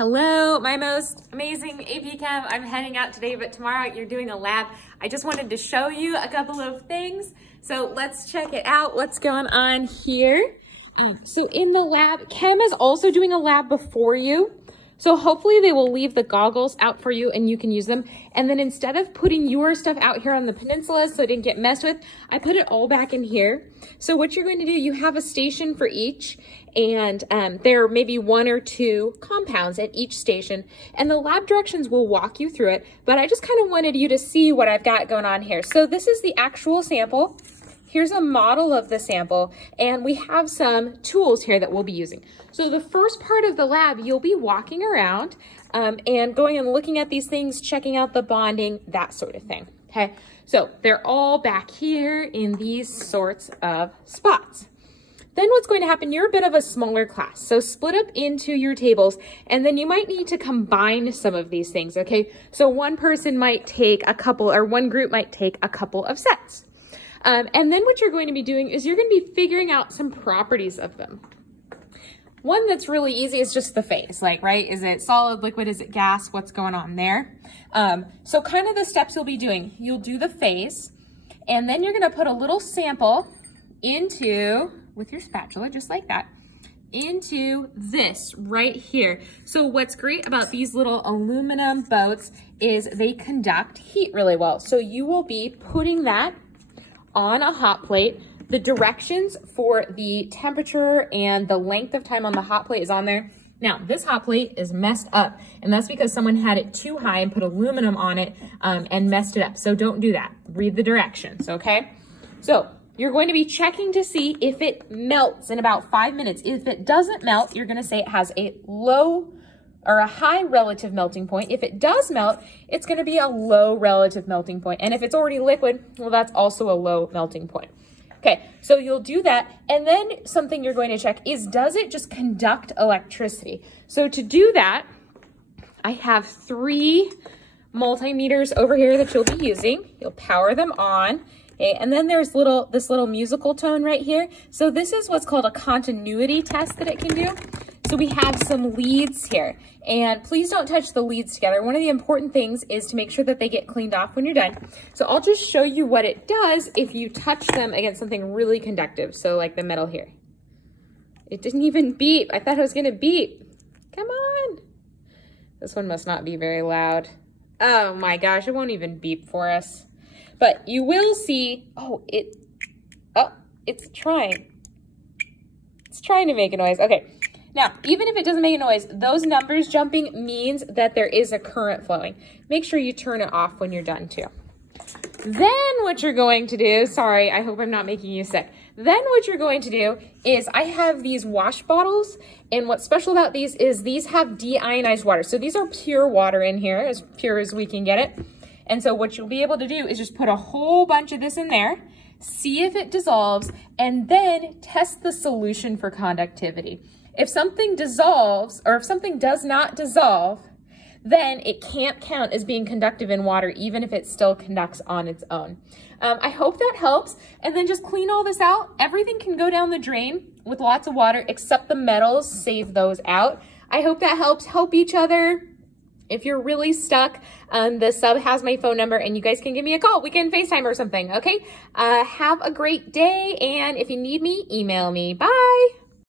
Hello, my most amazing AP Chem. I'm heading out today, but tomorrow you're doing a lab. I just wanted to show you a couple of things. So let's check it out. What's going on here? So in the lab, Chem is also doing a lab before you. So hopefully they will leave the goggles out for you and you can use them. And then instead of putting your stuff out here on the peninsula so it didn't get messed with, I put it all back in here. So what you're going to do, you have a station for each, and there are maybe 1 or 2 compounds at each station, and the lab directions will walk you through it. But I just kind of wanted you to see what I've got going on here. So this is the actual sample. Here's a model of the sample, and we have some tools here that we'll be using. So the first part of the lab, you'll be walking around and going and looking at these things, checking out the bonding, that sort of thing, okay? So they're all back here in these sorts of spots. Then what's going to happen, you're a bit of a smaller class, so split up into your tables, and then you might need to combine some of these things, okay? So one person might take a couple, or one group might take a couple of sets. And then what you're going to be doing is you're going to be figuring out some properties of them. One that's really easy is just the phase, like, right? Is it solid, liquid, is it gas? What's going on there? So kind of the steps you'll be doing, you'll do the phase, and then you're going to put a little sample into, with your spatula, just like that, into this right here. So what's great about these little aluminum boats is they conduct heat really well. So you will be putting that on a hot plate. The directions for the temperature and the length of time on the hot plate is on there. Now, this hot plate is messed up, and that's because someone had it too high and put aluminum on it and messed it up. So don't do that. Read the directions, okay? So you're going to be checking to see if it melts in about 5 minutes. If it doesn't melt, you're going to say it has a low or a high relative melting point. If it does melt, it's going to be a low relative melting point. And if it's already liquid, well, that's also a low melting point. Okay, so you'll do that. And then something you're going to check is, does it just conduct electricity? So to do that, I have 3 multimeters over here that you'll be using. You'll power them on. Okay, and then there's this little musical tone right here. So this is what's called a continuity test that it can do. So we have some leads here, and please don't touch the leads together. One of the important things is to make sure that they get cleaned off when you're done. So I'll just show you what it does if you touch them against something really conductive. So like the metal here. It didn't even beep. I thought it was gonna beep. Come on. This one must not be very loud. Oh my gosh, it won't even beep for us. But you will see, it's trying. It's trying to make a noise. Okay. Now, even if it doesn't make a noise, those numbers jumping means that there is a current flowing. Make sure you turn it off when you're done too. Then what you're going to do, sorry, I hope I'm not making you sick. Then what you're going to do is, I have these wash bottles, and what's special about these is these have deionized water. So these are pure water in here, as pure as we can get it. And so what you'll be able to do is just put a whole bunch of this in there, see if it dissolves, and then test the solution for conductivity. If something dissolves, or if something does not dissolve, then it can't count as being conductive in water, even if it still conducts on its own. I hope that helps. And then just clean all this out. Everything can go down the drain with lots of water, except the metals, save those out. I hope that helps. Help each other. If you're really stuck, the sub has my phone number, and you guys can give me a call. We can FaceTime or something, okay? Have a great day, and if you need me, email me. Bye.